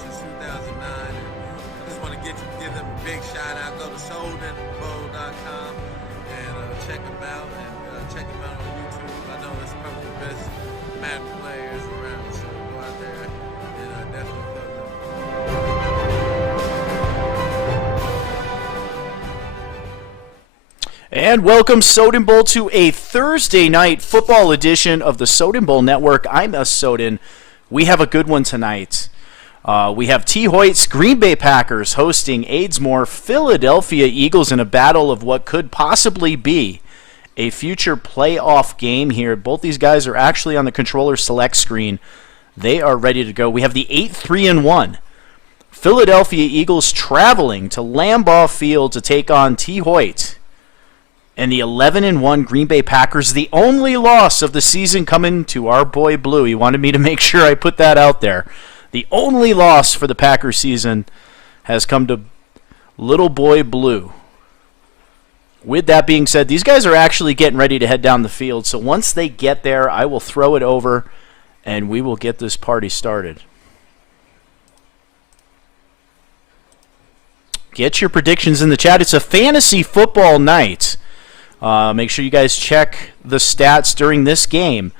since 2009. And I just want to give them a big shout out. Go to SodenBowl.com and check them out, and check them out on YouTube. I know that's probably the best Madden players around, so go out there and definitely play them. And welcome, Soden Bowl, to a Thursday night football edition of the Soden Bowl Network. I'm Soden. We have a good one tonight. We have T. Hoyt's Green Bay Packers hosting Aidsmore Philadelphia Eagles in a battle of what could possibly be a future playoff game here. Both these guys are actually on the controller select screen. They are ready to go. We have the 8-3-1 Philadelphia Eagles traveling to Lambeau Field to take on T. Hoyt and the 11-1 Green Bay Packers. The only loss of the season coming to our boy Blue. He wanted me to make sure I put that out there. The only loss for the Packers season has come to little boy Blue. With that being said, these guys are actually getting ready to head down the field. So once they get there, I will throw it over and we will get this party started. Get your predictions in the chat. It's a fantasy football night. Make sure you guys check the stats during this game.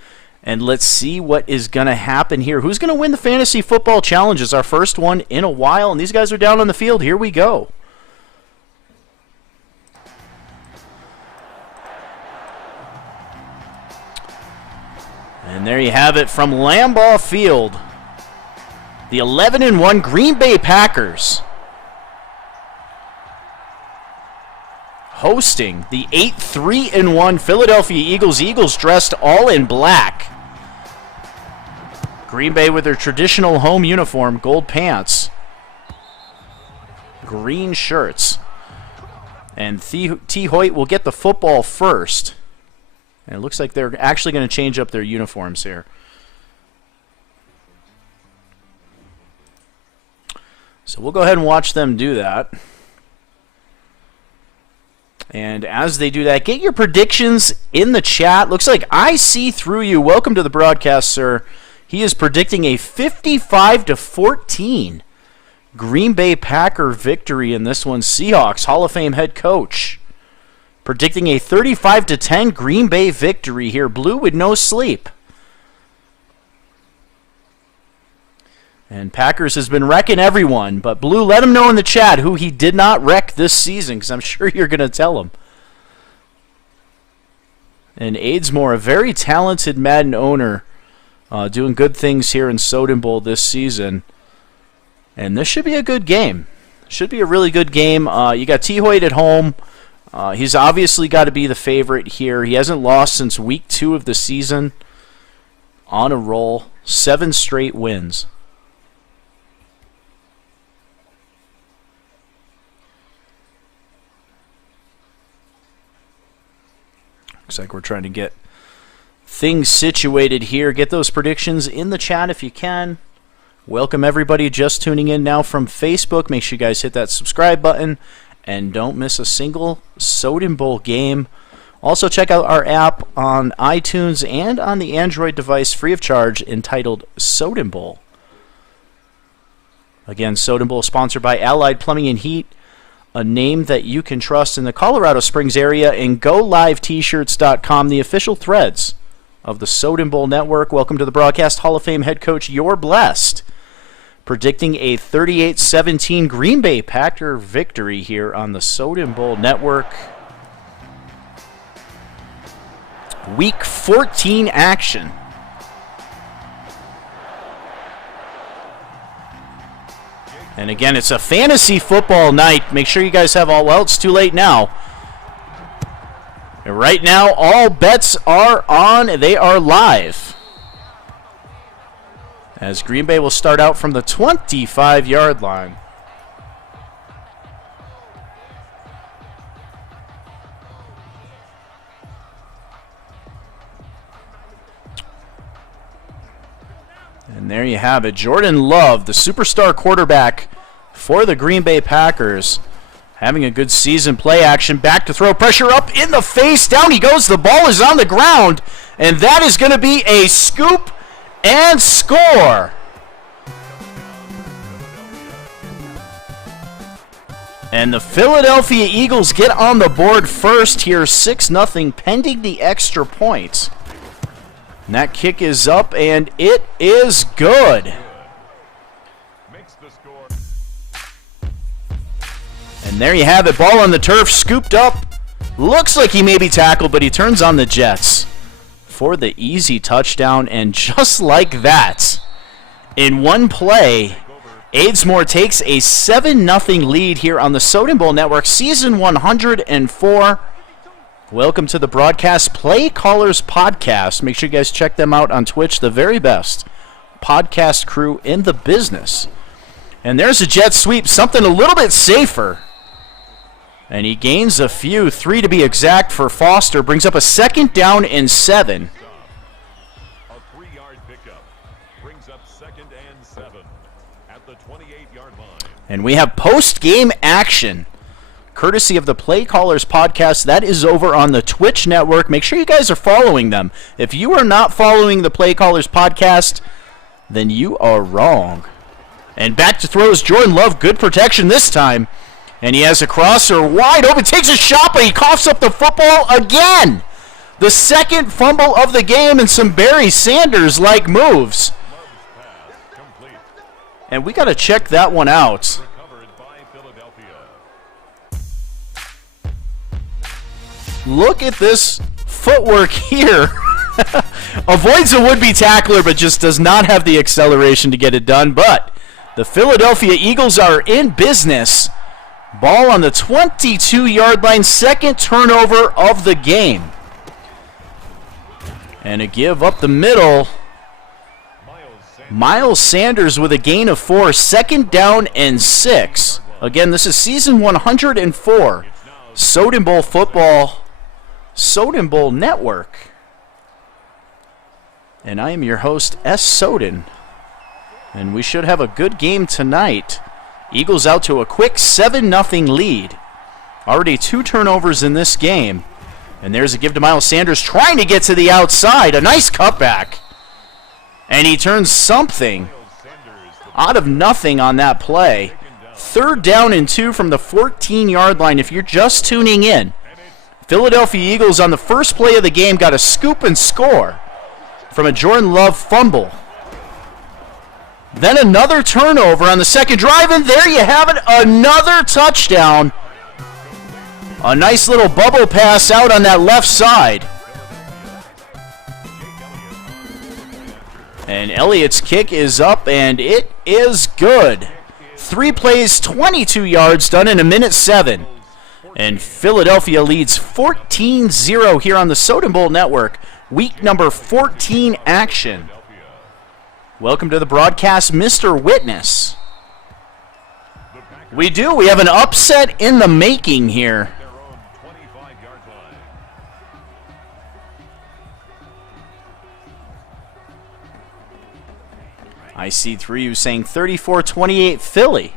And let's see what is going to happen here. Who's going to win the Fantasy Football Challenge? It's our first one in a while. And these guys are down on the field. Here we go. And there you have it from Lambeau Field. The 11-1 Green Bay Packers hosting the 8-3-1 Philadelphia Eagles. Eagles dressed all in black. Green Bay with their traditional home uniform, gold pants, green shirts. And T. Hoyt will get the football first. And it looks like they're actually going to change up their uniforms here. So we'll go ahead and watch them do that. And as they do that, get your predictions in the chat. Looks like I see through you. Welcome to the broadcast, sir. He is predicting a 55-14 Green Bay Packer victory in this one. Seahawks Hall of Fame head coach predicting a 35-10 Green Bay victory here. Blue with no sleep. And Packers has been wrecking everyone, but Blue, let him know in the chat who he did not wreck this season, because I'm sure you're going to tell him. And Aidsmore, a very talented Madden owner, doing good things here in Soden Bowl this season. And this should be a good game. Should be a really good game. You got T. Hoyt at home. He's obviously got to be the favorite here. He hasn't lost since week 2 of the season. On a roll. 7 straight wins. Looks like we're trying to get things situated here. Get those predictions in the chat if you can. Welcome everybody just tuning in now from Facebook. Make sure you guys hit that subscribe button and don't miss a single Soden Bowl game. Also check out our app on iTunes and on the Android device free of charge entitled Soden Bowl. Again, Soden Bowl sponsored by Allied Plumbing and Heat, a name that you can trust in the Colorado Springs area, and GoLiveT-shirts.com, the official threads of the Soden Bowl Network. Welcome to the broadcast, Hall of Fame head coach. You're blessed. Predicting a 38-17 Green Bay Packer victory here on the Soden Bowl Network. Week 14 action. And again, it's a fantasy football night. Make sure you guys have all, well, it's too late now. And right now, all bets are on. They are live. As Green Bay will start out from the 25-yard line. And there you have it. Jordan Love, the superstar quarterback for the Green Bay Packers, having a good season. Play action, back to throw, pressure up in the face, down he goes. The ball is on the ground, and that is going to be a scoop and score. And the Philadelphia Eagles get on the board first here, 6-0, pending the extra point. And that kick is up, and it is good. And there you have it, ball on the turf, scooped up. Looks like he may be tackled, but he turns on the Jets for the easy touchdown. And just like that, in one play, Adesmore takes a 7-0 lead here on the Soden Bowl Network, Season 104. Welcome to the Broadcast Play Callers Podcast. Make sure you guys check them out on Twitch, the very best podcast crew in the business. And there's a jet sweep, something a little bit safer. And he gains a few, 3 to be exact for Foster, brings up a 2nd down and 7. A 3-yard pickup brings up 2nd and 7 at the 28-yard line. And we have post-game action, courtesy of the Play Callers Podcast. That is over on the Twitch network. Make sure you guys are following them. If you are not following the Play Callers Podcast, then you are wrong. And back to throws, Jordan Love, good protection this time. And he has a crosser wide open, takes a shot, but he coughs up the football again. The 2nd fumble of the game, and some Barry Sanders-like moves. And we got to check that one out. Look at this footwork here. Avoids a would-be tackler, but just does not have the acceleration to get it done. But the Philadelphia Eagles are in business. Ball on the 22-yard line, 2nd turnover of the game. And a give up the middle. Miles Sanders with a gain of 4, 2nd down and 6. Again, this is Season 104. Soden Bowl Football, Soden Bowl Network. And I am your host, S. Soden. And we should have a good game tonight. Eagles out to a quick 7-0 lead. Already 2 turnovers in this game. And there's a give to Miles Sanders trying to get to the outside. A nice cutback. And he turns something out of nothing on that play. 3rd down and 2 from the 14-yard line if you're just tuning in. Philadelphia Eagles on the first play of the game got a scoop and score from a Jordan Love fumble. Then another turnover on the 2nd drive, and there you have it, another touchdown. A nice little bubble pass out on that left side. And Elliott's kick is up, and it is good. 3 plays, 22 yards, done in 1:07. And Philadelphia leads 14-0 here on the Soden Bowl Network. Week number 14 action. Welcome to the broadcast, Mr. Witness. We do. We have an upset in the making here. I see 3 you saying 34-28 Philly.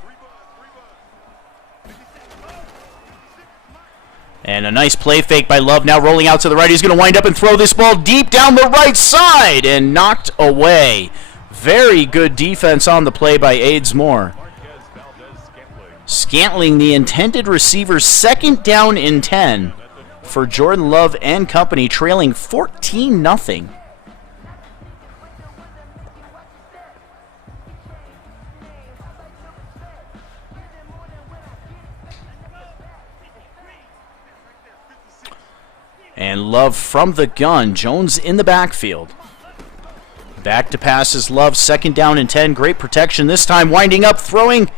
And a nice play fake by Love, now rolling out to the right. He's going to wind up and throw this ball deep down the right side and knocked away. Very good defense on the play by Adesmore. Scantling the intended receiver, 2nd down and 10 for Jordan Love and company, trailing 14-0. And Love from the gun. Jones in the backfield. Back to passes Love, 2nd down and 10. Great protection this time. Winding up, throwing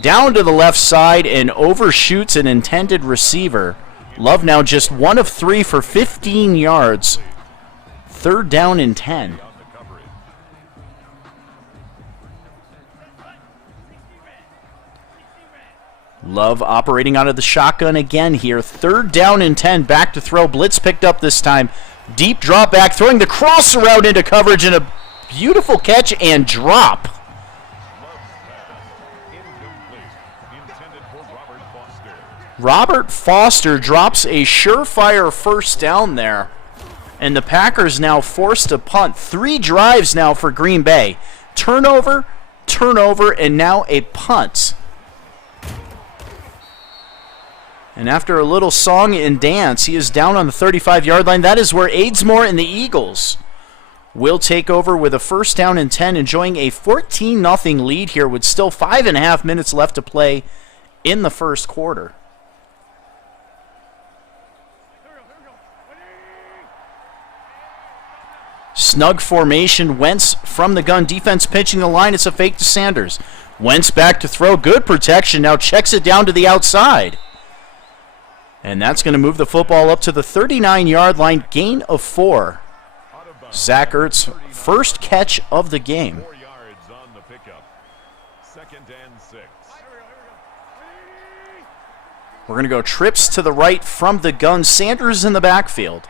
down to the left side and overshoots an intended receiver. Love now just 1 of 3 for 15 yards. 3rd down and 10. Love operating out of the shotgun again here. 3rd down and 10. Back to throw. Blitz picked up this time. Deep drop back. Throwing the crosser out into coverage and a beautiful catch and drop. Robert Foster drops a surefire 1st down there. And the Packers now forced to punt. 3 drives now for Green Bay. Turnover, and now a punt. And after a little song and dance, he is down on the 35-yard line. That is where Adesmore and the Eagles will take over with a first down and 10, enjoying a 14-0 lead here with still 5.5 minutes left to play in the first quarter. Snug formation, Wentz from the gun, defense pitching the line. It's a fake to Sanders. Wentz back to throw, good protection, now checks it down to the outside. And that's going to move the football up to the 39-yard line, gain of 4. Zach Ertz, first catch of the game. 4 yards on the pickup. 2nd and 6. We're going to go trips to the right from the gun. Sanders in the backfield.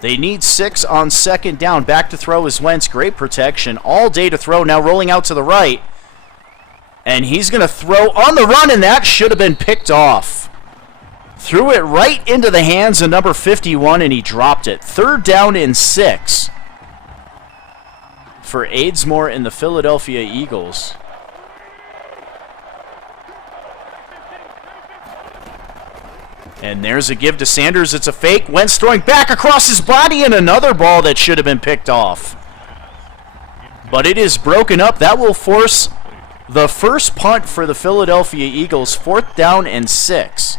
They need 6 on 2nd down. Back to throw is Wentz. Great protection. All day to throw. Now rolling out to the right. And he's going to throw on the run, and that should have been picked off. Threw it right into the hands of number 51, and he dropped it. 3rd down and 6 for Adesmore and the Philadelphia Eagles. And there's a give to Sanders. It's a fake. Wentz throwing back across his body, and another ball that should have been picked off. But it is broken up. That will force the first punt for the Philadelphia Eagles. 4th down and 6.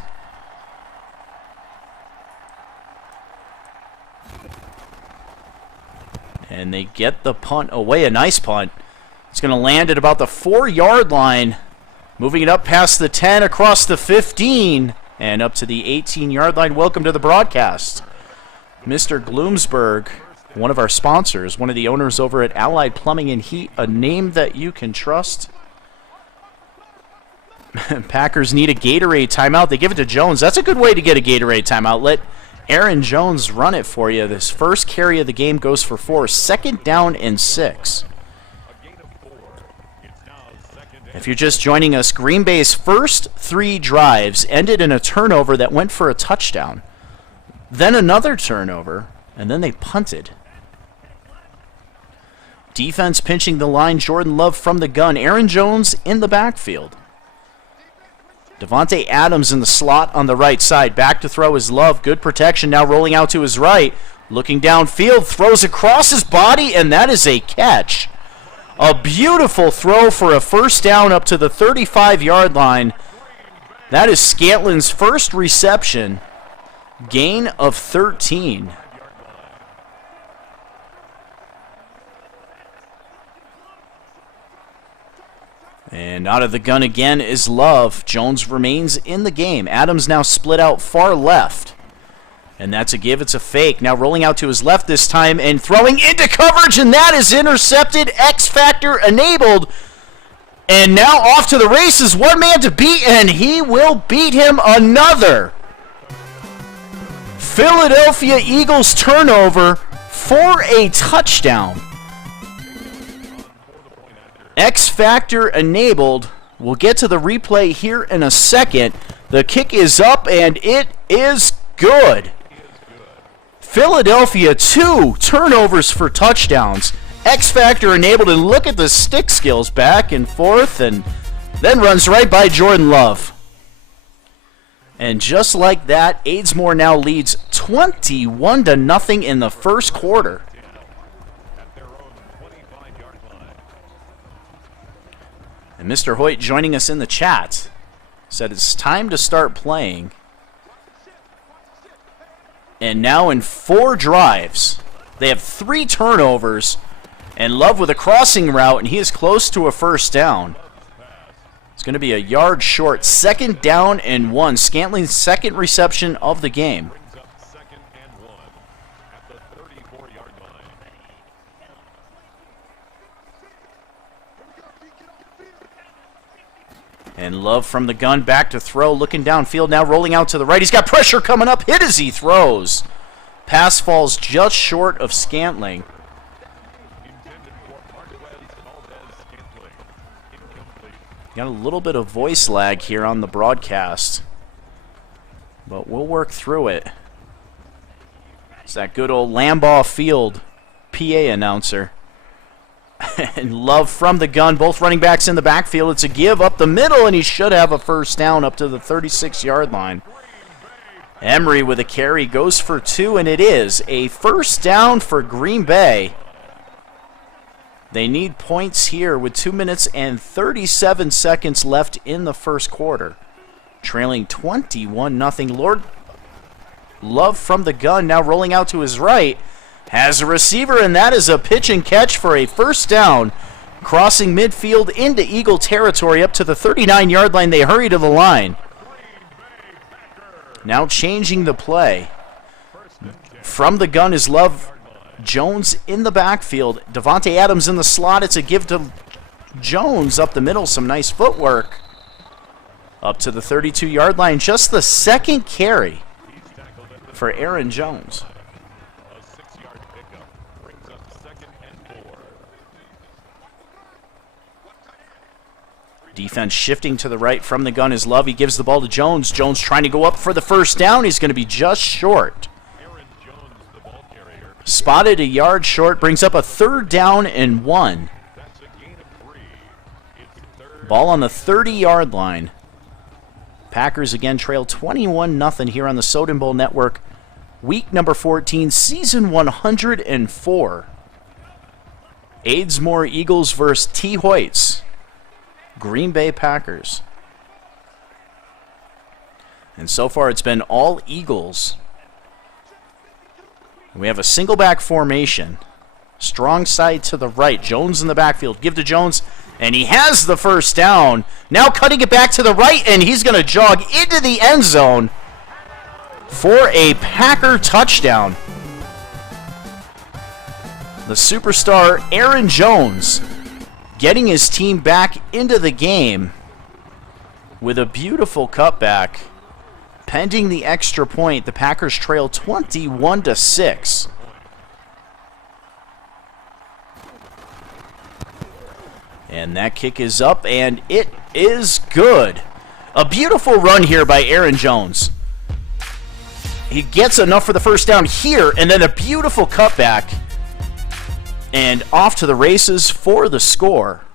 And they get the punt away. A nice punt. It's going to land at about the 4-yard line. Moving it up past the 10, across the 15, and up to the 18-yard line. Welcome to the broadcast, Mr. Gloomsburg, one of our sponsors, one of the owners over at Allied Plumbing and Heat, a name that you can trust. Packers need a Gatorade timeout. They give it to Jones. That's a good way to get a Gatorade timeout. Let Aaron Jones run it for you. This first carry of the game goes for 4. 2nd down and 6. If you're just joining us, Green Bay's first 3 drives ended in a turnover that went for a touchdown. Then another turnover, and then they punted. Defense pinching the line. Jordan Love from the gun. Aaron Jones in the backfield. Devontae Adams in the slot on the right side. Back to throw is Love. Good protection. Now rolling out to his right. Looking downfield. Throws across his body, and that is a catch. A beautiful throw for a first down up to the 35-yard line. That is Scantlin's first reception. Gain of 13. And out of the gun again is Love. Jones remains in the game. Adams now split out far left. And that's a give. It's a fake. Now rolling out to his left this time and throwing into coverage, and that is intercepted. X Factor enabled. And now off to the races. One man to beat, and he will beat him. Another Philadelphia Eagles turnover for a touchdown. X Factor enabled. We'll get to the replay here in a second. The kick is up, and it is good. Philadelphia, 2 turnovers for touchdowns. X Factor enabled, and look at the stick skills, back and forth, and then runs right by Jordan Love. And just like that, Adesmore now leads 21-0 in the first quarter. And Mr. Hoyt joining us in the chat said it's time to start playing. And now in 4 drives, they have 3 turnovers, and Love with a crossing route, and he is close to a first down. It's going to be a yard short. 2nd down and 1. Scantlin's second reception of the game. And Love from the gun, back to throw, looking downfield, now rolling out to the right. He's got pressure coming up, hit as he throws. Pass falls just short of Scantling. Got a little bit of voice lag here on the broadcast, but we'll work through it. It's that good old Lambeau Field PA announcer. And Love from the gun, both running backs in the backfield. It's a give up the middle, and he should have a first down up to the 36-yard line. Emery with a carry goes for 2, and it is a first down for Green Bay. They need points here with 2 minutes and 37 seconds left in the first quarter. Trailing 21-0. Love from the gun, now rolling out to his right. Has a receiver, and that is a pitch and catch for a first down. Crossing midfield into Eagle territory up to the 39-yard line. They hurry to the line. Now changing the play. From the gun is Love. Jones in the backfield. Devontae Adams in the slot. It's a give to Jones up the middle. Some nice footwork. Up to the 32-yard line. Just the second carry for Aaron Jones. Defense shifting to the right from the gun is Love. He gives the ball to Jones. Jones trying to go up for the first down. He's going to be just short. Spotted a yard short. Brings up a 3rd down and 1. Ball on the 30-yard line. Packers again trail 21-0 here on the Soden Bowl Network. Week number 14, season 104. Aidsmore Eagles versus T. Hoyts. Green Bay Packers. And so far it's been all Eagles. We have a single back formation. Strong side to the right. Jones in the backfield. Give to Jones, and he has the first down. Now cutting it back to the right, and he's going to jog into the end zone for a Packer touchdown. The superstar Aaron Jones getting his team back into the game with a beautiful cutback. Pending the extra point, the Packers trail 21-6. And that kick is up, and it is good. A beautiful run here by Aaron Jones. He gets enough for the first down here, and then a beautiful cutback. And off to the races for the score.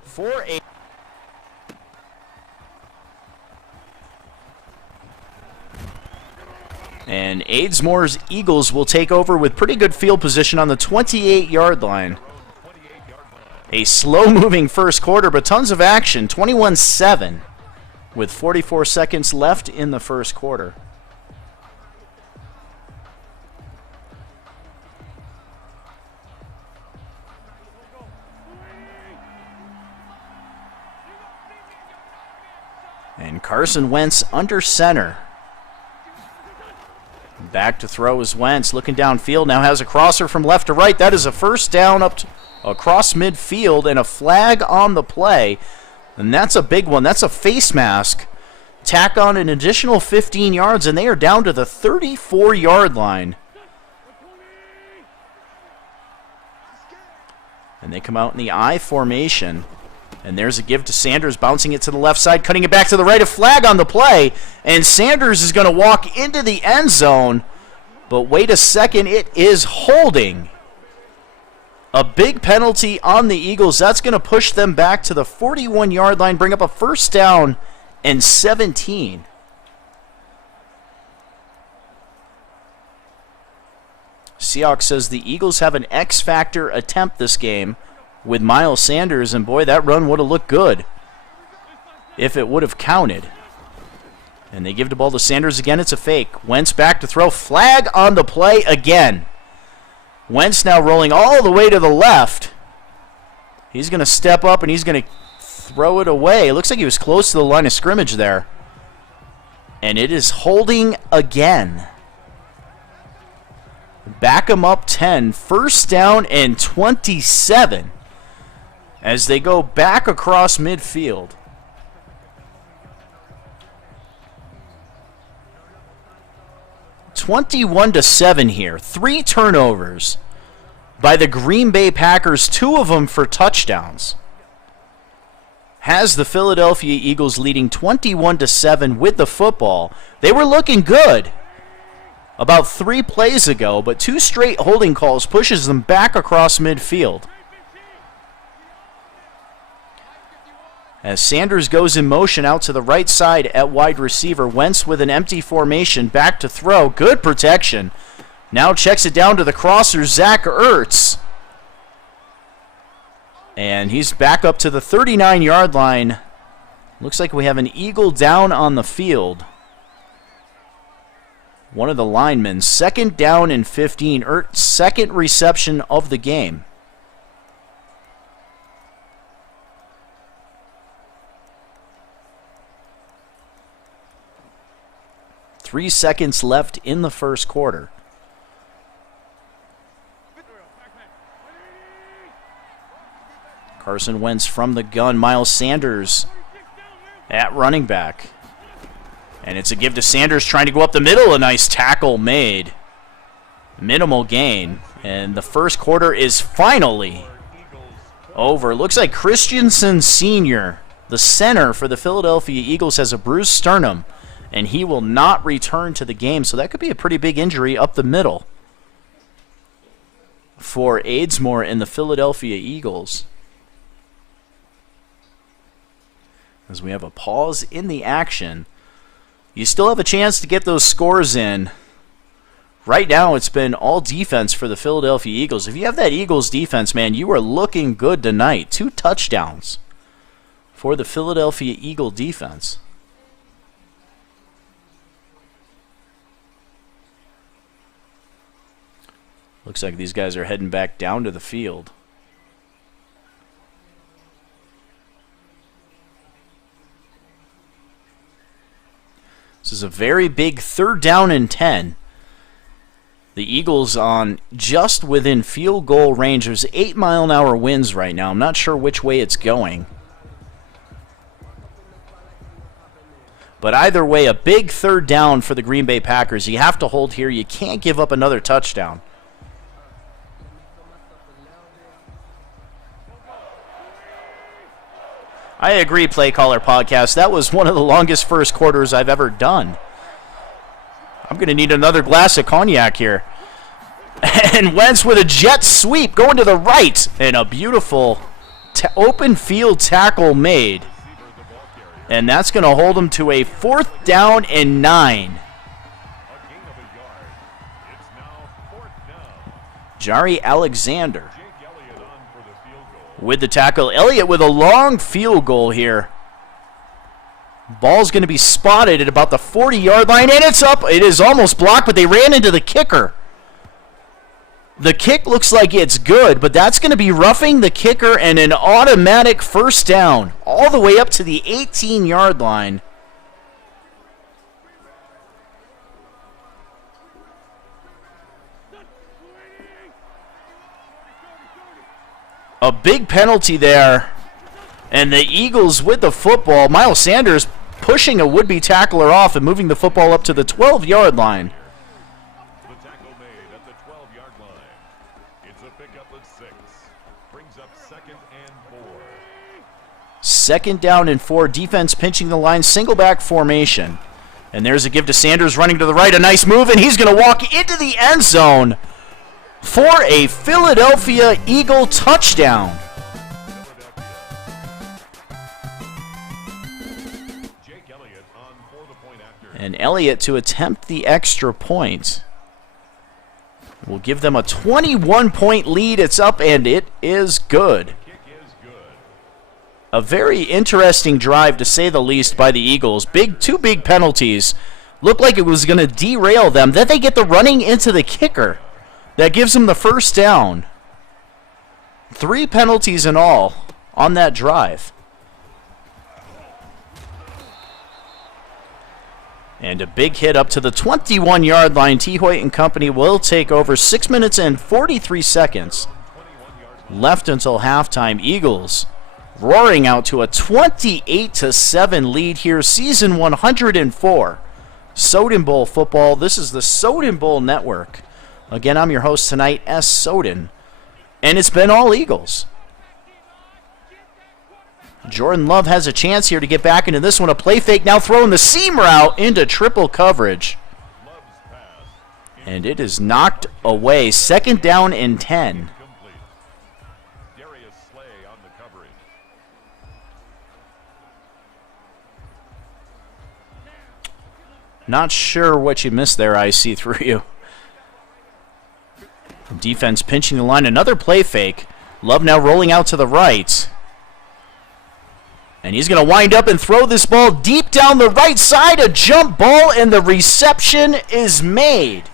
And Aidsmore's Eagles will take over with pretty good field position on the 28-yard line. A slow-moving first quarter, but tons of action. 21-7 with 44 seconds left in the first quarter. And Carson Wentz under center. Back to throw is Wentz, looking downfield, now has a crosser from left to right. That is a first down up across midfield and a flag on the play. And that's a big one. That's a face mask. Tack on an additional 15 yards, and they are down to the 34-yard line. And they come out in the I formation. And there's a give to Sanders, bouncing it to the left side, cutting it back to the right. A flag on the play, and Sanders is going to walk into the end zone. But wait a second, it is holding. A big penalty on the Eagles. That's going to push them back to the 41-yard line, bring up a first down and 17. Seahawks says the Eagles have an X-factor attempt this game with Miles Sanders, and boy, that run would have looked good if it would have counted. And they give the ball to Sanders again. It's a fake. Wentz back to throw. Flag on the play again. Wentz now rolling all the way to the left. He's going to step up, and he's going to throw it away. It looks like he was close to the line of scrimmage there. And it is holding again. Back him up 10. First down and 27. As they go back across midfield. (21-7) here. 3 turnovers by the Green Bay Packers, 2 of them for touchdowns. Has the Philadelphia Eagles leading 21-7 with the football. They were looking good about 3 plays ago, but 2 straight holding calls pushes them back across midfield. As Sanders goes in motion out to the right side at wide receiver. Wentz with an empty formation. Back to throw. Good protection. Now checks it down to the crosser, Zach Ertz. And he's back up to the 39-yard line. Looks like we have an Eagle down on the field. One of the linemen. 2nd down and 15. Ertz, 2nd reception of the game. Three seconds left in the first quarter. Carson Wentz from the gun. Miles Sanders at running back. And it's a give to Sanders trying to go up the middle. A nice tackle made. Minimal gain. And the first quarter is finally over. Looks like Christensen Sr., the center for the Philadelphia Eagles, has a bruised sternum, and he will not return to the game. So that could be a pretty big injury up the middle for Aidsmore and the Philadelphia Eagles. As we have a pause in the action. You still have a chance to get those scores in. Right now, it's been all defense for the Philadelphia Eagles. If you have that Eagles defense, man, you are looking good tonight. 2 touchdowns for the Philadelphia Eagle defense. Looks like these guys are heading back down to the field. This is a very big 3rd down and 10. The Eagles on just within field goal range. There's 8-mile-an-hour winds right now. I'm not sure which way it's going. But either way, a big 3rd down for the Green Bay Packers. You have to hold here. You can't give up another touchdown. I agree, Play Caller Podcast. That was one of the longest first quarters I've ever done. I'm going to need another glass of cognac here. And Wentz with a jet sweep going to the right. And a beautiful open field tackle made. And that's going to hold him to a 4th down and 9. Jari Alexander with the tackle. Elliott with a long field goal here. Ball's going to be spotted at about the 40-yard line, and it's up. It is almost blocked, but they ran into the kicker. The kick looks like it's good, but that's going to be roughing the kicker and an automatic 1st down all the way up to the 18-yard line. A big penalty there. And the Eagles with the football. Miles Sanders pushing a would-be tackler off and moving the football up to the 12-yard line. The tackle made at the 12-yard line. It's a pickup of 6. Brings up 2nd and 4. 2nd down and 4. Defense pinching the line. Single back formation. And there's a give to Sanders running to the right. A nice move, and he's going to walk into the end zone for a Philadelphia Eagle touchdown. And Elliott to attempt the extra point will give them a 21-point lead. It's up, and it is good. A very interesting drive, to say the least, by the Eagles. Two big penalties. Looked like it was going to derail them. Then they get the running into the kicker. That gives them the 1st down. 3 penalties in all on that drive. And a big hit up to the 21-yard line. T. Hoyt and company will take over. 6 minutes and 43 seconds left until halftime. Eagles roaring out to a 28-7 lead here. Season 104. Soden Bowl football. This is the Soden Bowl Network. Again, I'm your host tonight, S. Soden. And it's been all Eagles. Jordan Love has a chance here to get back into this one. A play fake, now throwing the seam route into triple coverage. And it is knocked away. 2nd down and 10. Not sure what you missed there, I see through you. Defense pinching the line. Another play fake. Love now rolling out to the right. And he's going to wind up and throw this ball deep down the right side. A jump ball, and the reception is made.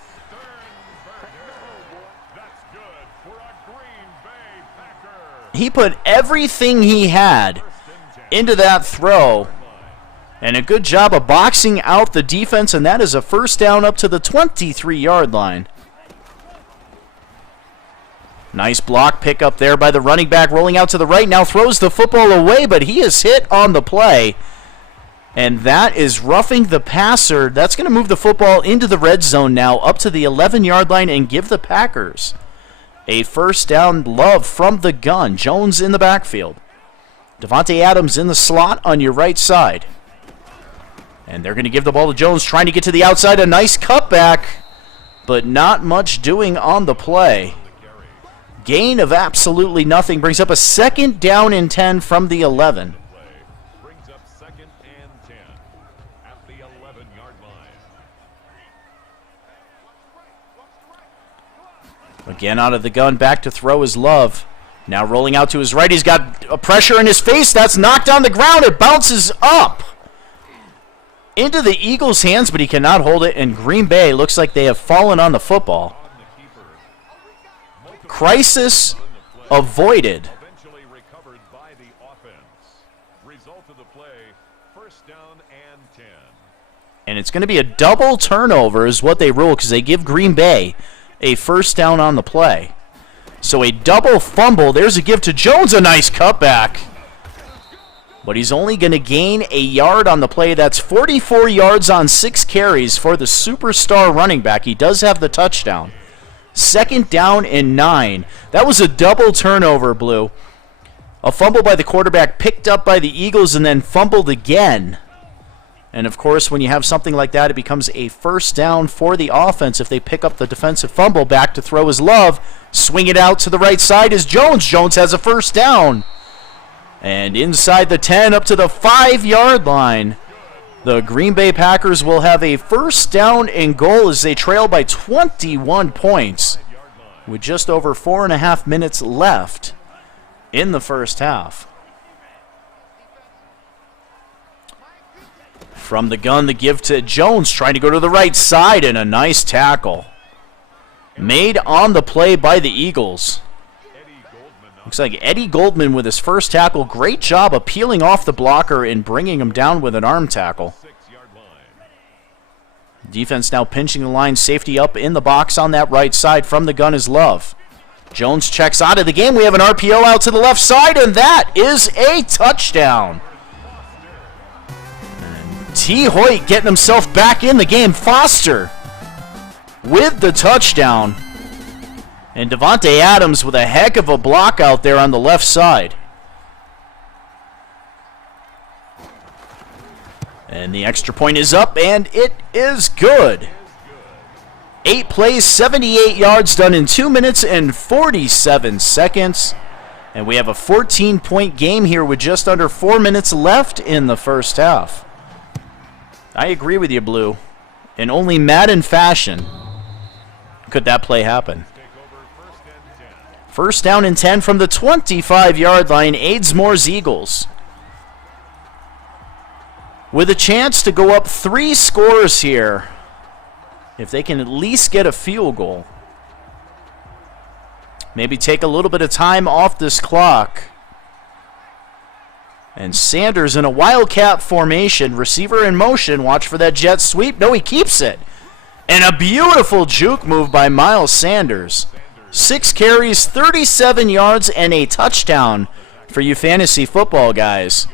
He put everything he had into that throw. And a good job of boxing out the defense, and that is a first down up to the 23-yard line. Nice block pick up there by the running back, rolling out to the right. Now throws the football away, but he is hit on the play. And that is roughing the passer. That's going to move the football into the red zone now, up to the 11-yard line, and give the Packers a first down. Love from the gun. Jones in the backfield. Davante Adams in the slot on your right side. And they're going to give the ball to Jones, trying to get to the outside. A nice cutback, but not much doing on the play. Gain of absolutely nothing. Brings up a second down and 10 from the 11. Brings up second and 10 at the 11-yard line. Again out of the gun, back to throw is Love. Now rolling out to his right. He's got a pressure in his face. That's knocked on the ground. It bounces up into the Eagles' hands, but he cannot hold it. And Green Bay looks like they have fallen on the football. Crisis avoided. Eventually recovered by the offense. Result of the play, first down and 10. And it's going to be a double turnover is what they rule, because they give Green Bay a first down on the play. So a double fumble. There's a give to Jones. A nice cutback. But he's only going to gain a yard on the play. That's 44 yards on 6 carries for the superstar running back. He does have the touchdown. Second down and 9. That was a double turnover, Blue. A fumble by the quarterback, picked up by the Eagles, and then fumbled again. And, of course, when you have something like that, it becomes a first down for the offense if they pick up the defensive fumble. Back to throw is Love. Swing it out to the right side is Jones. Jones has a first down. And inside the 10 up to the 5-yard line. The Green Bay Packers will have a first down and goal as they trail by 21 points with just over 4.5 minutes left in the first half. From the gun, the give to Jones, trying to go to the right side, and a nice tackle made on the play by the Eagles. Looks like Eddie Goldman with his first tackle. Great job of peeling off the blocker and bringing him down with an arm tackle. Defense now pinching the line. Safety up in the box on that right side. From the gun is Love. Jones checks out of the game. We have an RPO out to the left side, and that is a touchdown. And T. Hoyt getting himself back in the game. Foster with the touchdown. And Davante Adams with a heck of a block out there on the left side. And the extra point is up, and it is good. 8 plays, 78 yards done in 2 minutes and 47 seconds. And we have a 14-point game here with just under 4 minutes left in the first half. I agree with you, Blue. In only Madden fashion could that play happen. First down and 10 from the 25-yard line. Aidsmore's Eagles with a chance to go up 3 scores here if they can at least get a field goal. Maybe take a little bit of time off this clock. And Sanders in a wildcat formation. Receiver in motion. Watch for that jet sweep. No, he keeps it. And a beautiful juke move by Miles Sanders. 6 carries, 37 yards, and a touchdown for you fantasy football guys.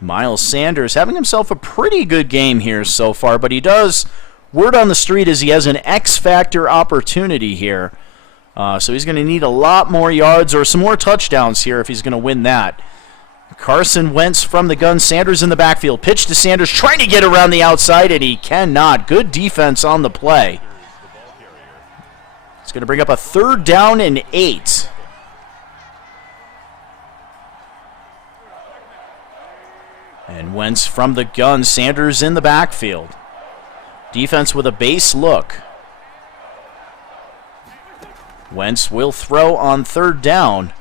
Miles Sanders having himself a pretty good game here so far, but he does, word on the street is he has an X-Factor opportunity here. So he's going to need a lot more yards or some more touchdowns here if he's going to win that. Carson Wentz from the gun. Sanders in the backfield. Pitch to Sanders, trying to get around the outside, and he cannot. Good defense on the play. It's going to bring up a third down and 8. And Wentz from the gun. Sanders in the backfield. Defense with a base look. Wentz will throw on third down.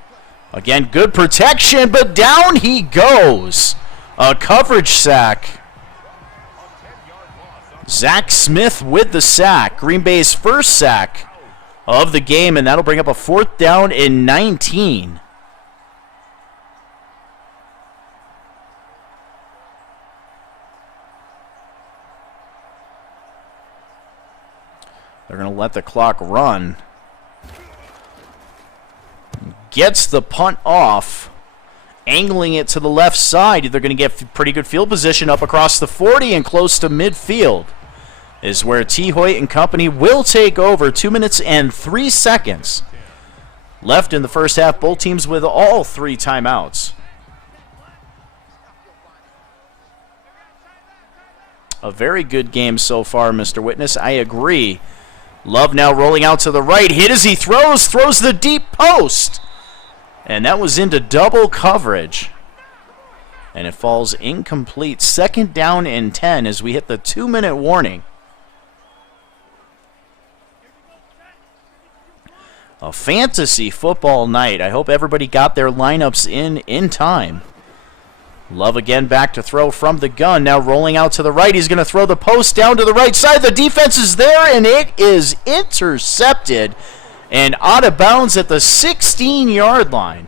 Again, good protection, but down he goes. A coverage sack. Zach Smith with the sack. Green Bay's first sack of the game, and that'll bring up a 4th down and 19. They're going to let the clock run. Gets the punt off. Angling it to the left side. They're going to get pretty good field position up across the 40 and close to midfield. Is where T. Hoyt and company will take over. 2 minutes and 3 seconds left in the first half. Both teams with all 3 timeouts. A very good game so far, Mr. Witness. I agree. Love now rolling out to the right. Hit as he throws the deep post. And that was into double coverage. And it falls incomplete. 2nd down and 10 as we hit the 2-minute warning. A fantasy football night. I hope everybody got their lineups in time. Love again back to throw from the gun. Now rolling out to the right. He's going to throw the post down to the right side. The defense is there, and it is intercepted and out of bounds at the 16-yard line.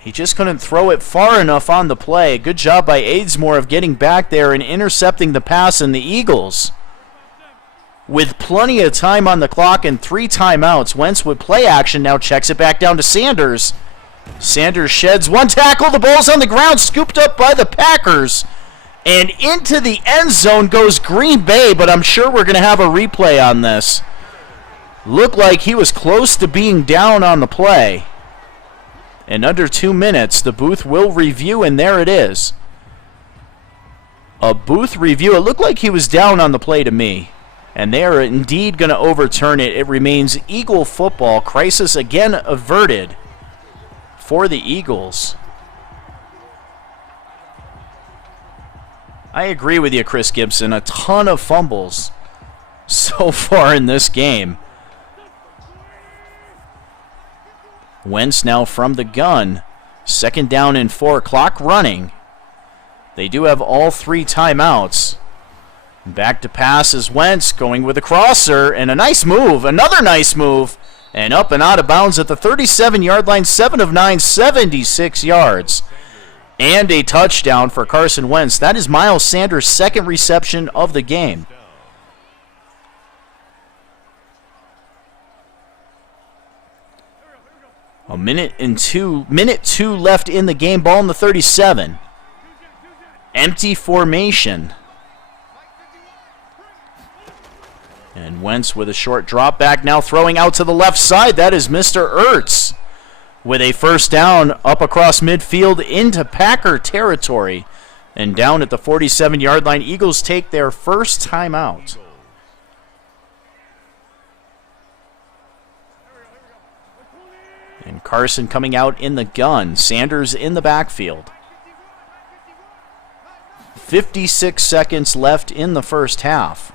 He just couldn't throw it far enough on the play. Good job by Aidsmore of getting back there and intercepting the pass, and the Eagles, with plenty of time on the clock and 3 timeouts. Wentz with play action now checks it back down to Sanders. Sanders sheds 1 tackle. The ball's on the ground, scooped up by the Packers. And into the end zone goes Green Bay, but I'm sure we're going to have a replay on this. Looked like he was close to being down on the play. In under 2 minutes, the booth will review, and there it is. A booth review. It looked like he was down on the play to me. And they are indeed going to overturn it. It remains Eagle football. Crisis again averted for the Eagles. I agree with you, Chris Gibson. A ton of fumbles so far in this game. Wentz now from the gun. 2nd down and 4. Clock running. They do have all 3 timeouts. Back to pass is Wentz going with a crosser, and a nice move. Another nice move. And up and out of bounds at the 37-yard line. 7 of 9, 76 yards. And a touchdown for Carson Wentz. That is Miles Sanders' 2nd reception of the game. Minute 2 left in the game. Ball in the 37. Empty formation. And Wentz with a short drop back, now throwing out to the left side. That is Mr. Ertz with a 1st down up across midfield into Packer territory. And down at the 47-yard line, Eagles take their first timeout. And Carson coming out in the gun. Sanders in the backfield. 56 seconds left in the first half.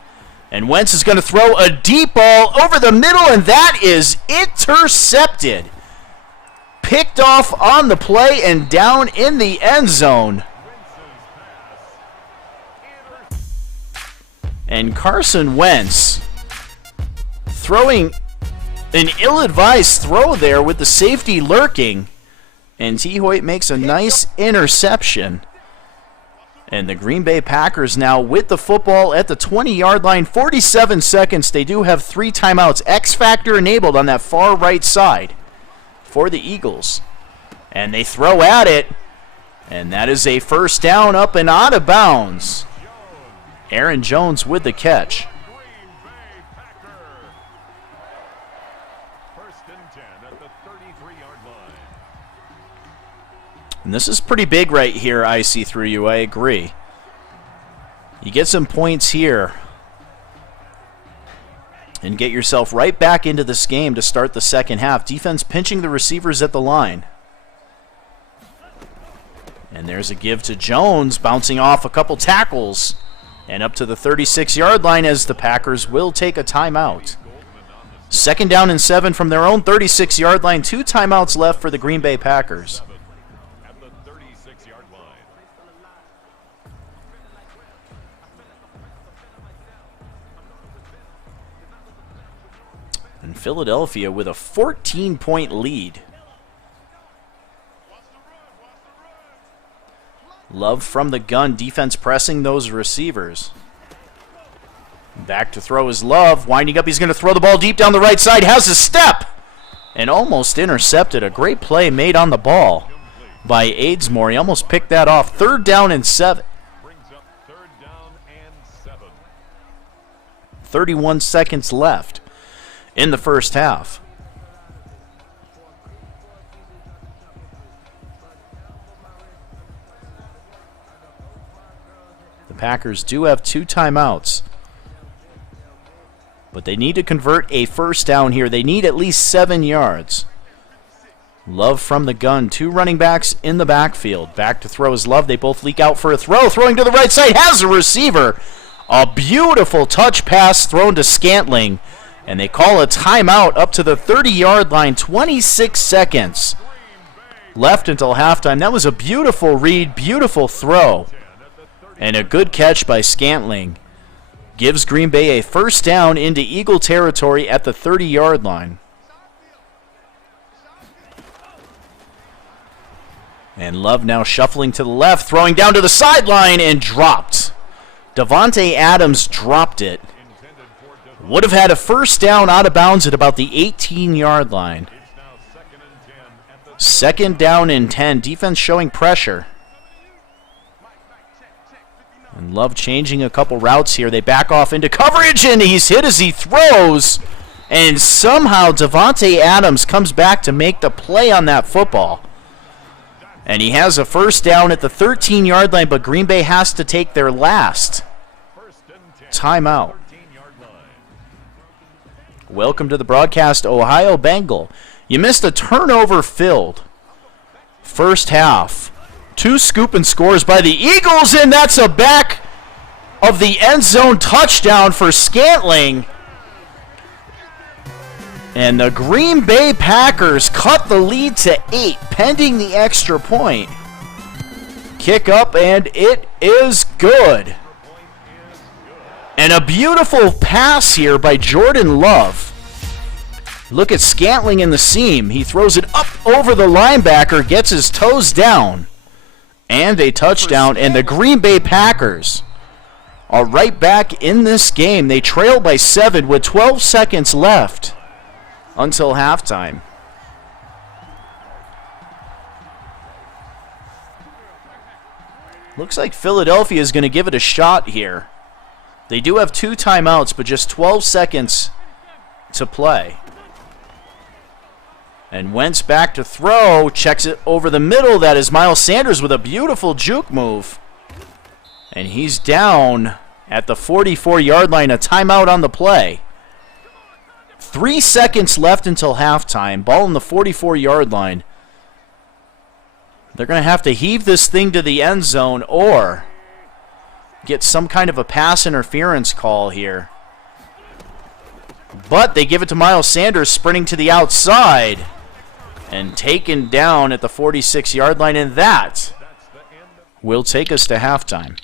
And Wentz is going to throw a deep ball over the middle, and that is intercepted. Picked off on the play and down in the end zone. And Carson Wentz throwing an ill-advised throw there with the safety lurking. And T. Hoyt makes a nice interception. And the Green Bay Packers now with the football at the 20-yard line. 47 seconds. They do have 3 timeouts. X Factor enabled on that far right side for the Eagles. And they throw at it. And that is a 1st down up and out of bounds. Aaron Jones with the catch. And this is pretty big right here, I see through you. I agree. You get some points here. and get yourself right back into this game to start the second half. Defense pinching the receivers at the line. And there's a give to Jones, bouncing off a couple tackles and up to the 36-yard line as the Packers will take a timeout. 2nd down and 7 from their own 36-yard line. 2 timeouts left for the Green Bay Packers. At the 36-yard line. And Philadelphia with a 14-point lead. Love from the gun. Defense pressing those receivers. Back to throw is Love. Winding up, he's going to throw the ball deep down the right side. Has a step. And almost intercepted. A great play made on the ball by Aidsmore. He almost picked that off. 3rd down and 7. Brings up 3rd down and 7. 31 seconds left in the first half. The Packers do have 2 timeouts, but they need to convert a first down here. They need at least 7 yards. Love from the gun. 2 running backs in the backfield. Back to throw is Love. They both leak out for a throw. Throwing to the right side. Has a receiver. A beautiful touch pass thrown to Scantling. And they call a timeout up to the 30-yard line. 26 seconds left until halftime. That was a beautiful read. Beautiful throw. And a good catch by Scantling. Gives Green Bay a first down into Eagle territory at the 30-yard line. And Love now shuffling to the left, throwing down to the sideline and dropped. Davante Adams dropped it. Would have had a first down out of bounds at about the 18-yard line. 2nd down and 10. Defense showing pressure. And Love changing a couple routes here. They back off into coverage, and he's hit as he throws. And somehow Davante Adams comes back to make the play on that football. And he has a first down at the 13-yard line, but Green Bay has to take their last timeout. Welcome to the broadcast, Ohio Bengal. You missed a turnover-filled first half. 2 scoop and scores by the Eagles, and that's a back of the end zone touchdown for Scantling. And the Green Bay Packers cut the lead to 8, pending the extra point. Kick up, and it is good. And a beautiful pass here by Jordan Love. Look at Scantling in the seam. He throws it up over the linebacker, gets his toes down. And a touchdown, and the Green Bay Packers are right back in this game. They trail by 7 with 12 seconds left until halftime. Looks like Philadelphia is going to give it a shot here. They do have 2 timeouts, but just 12 seconds to play. And Wentz back to throw, checks it over the middle. That is Miles Sanders with a beautiful juke move. And he's down at the 44-yard line, a timeout on the play. 3 seconds left until halftime. Ball on the 44-yard line. They're going to have to heave this thing to the end zone or get some kind of a pass interference call here. But they give it to Miles Sanders sprinting to the outside and taken down at the 46-yard line, and that will take us to halftime.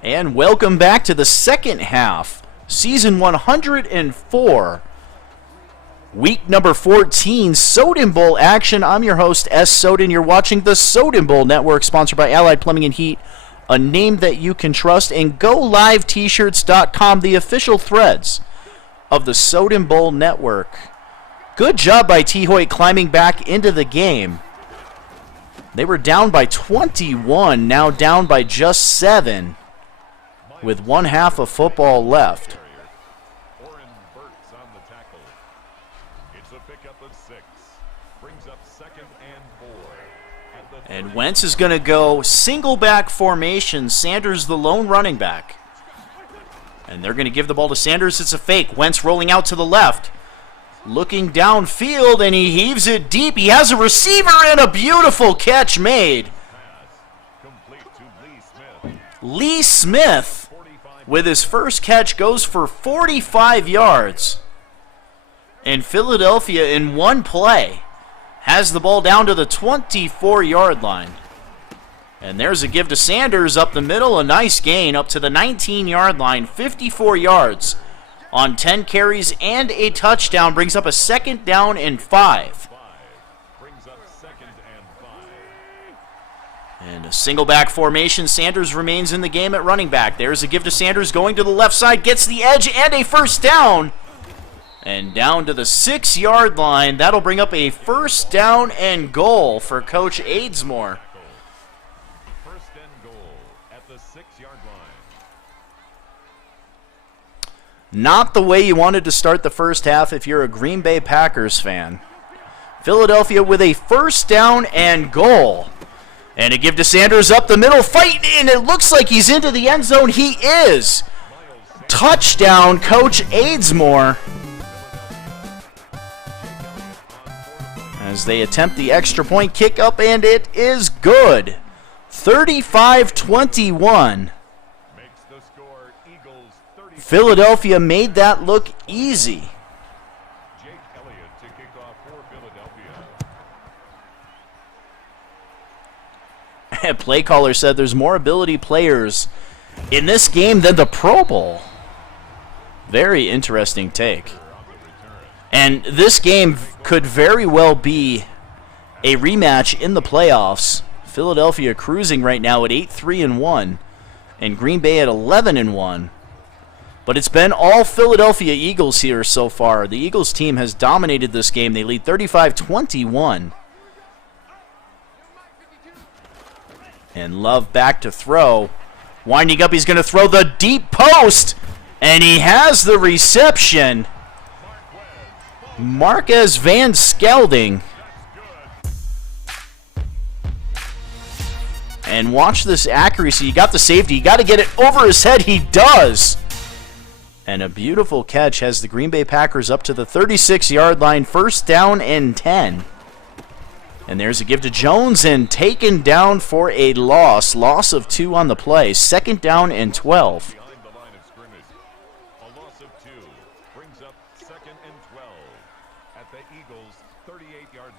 And welcome back to the second half, season 104, week number 14, Soden Bowl action. I'm your host, S. Soden. You're watching the Soden Bowl Network, sponsored by Allied Plumbing and Heat, a name that you can trust, and GoLiveT-shirts.com, the official threads of the Soden Bowl Network. Good job by T. Hoyt climbing back into the game. They were down by 21, now down by just 7 with 1 half of football left. And Wentz is going to go single back formation. Sanders the lone running back. And they're going to give the ball to Sanders. It's a fake. Wentz rolling out to the left. Looking downfield, and he heaves it deep. He has a receiver, and a beautiful catch made. Lee Smith, with his first catch, goes for 45 yards. And Philadelphia, in one play, has the ball down to the 24-yard line. And there's a give to Sanders up the middle. A nice gain up to the 19-yard line. 54 yards on 10 carries and a touchdown. Brings up a 2nd down and 5. And a single back formation. Sanders remains in the game at running back. There's a give to Sanders going to the left side. Gets the edge and a first down. And down to the 6-yard line. That'll bring up a 1st down and goal for Coach Aidsmore. 1st and goal at the 6-yard line. Not the way you wanted to start the first half if you're a Green Bay Packers fan. Philadelphia with a 1st down and goal. And a give to Sanders up the middle, fighting, and it looks like he's into the end zone. He is. Touchdown, Coach Aidsmore. As they attempt the extra point kick up, and it is good. 35-21. Philadelphia made that look easy. Play caller said there's more ability players in this game than the Pro Bowl. Very interesting take. And this game could very well be a rematch in the playoffs. Philadelphia cruising right now at 8-3-1, and Green Bay at 11-1. But it's been all Philadelphia Eagles here so far. The Eagles team has dominated this game. They lead 35-21. And Love back to throw. Winding up, he's going to throw the deep post. And he has the reception. Marquez Van Skelding. And watch this accuracy. You got the safety. You got to get it over his head. He does. And a beautiful catch has the Green Bay Packers up to the 36-yard line. 1st down and 10. And there's a give to Jones and taken down for a loss. Loss of 2 on the play. 2nd down and 12. Behind the line of scrimmage. A loss of 2 brings up 2nd and 12 at the Eagles' 38-yard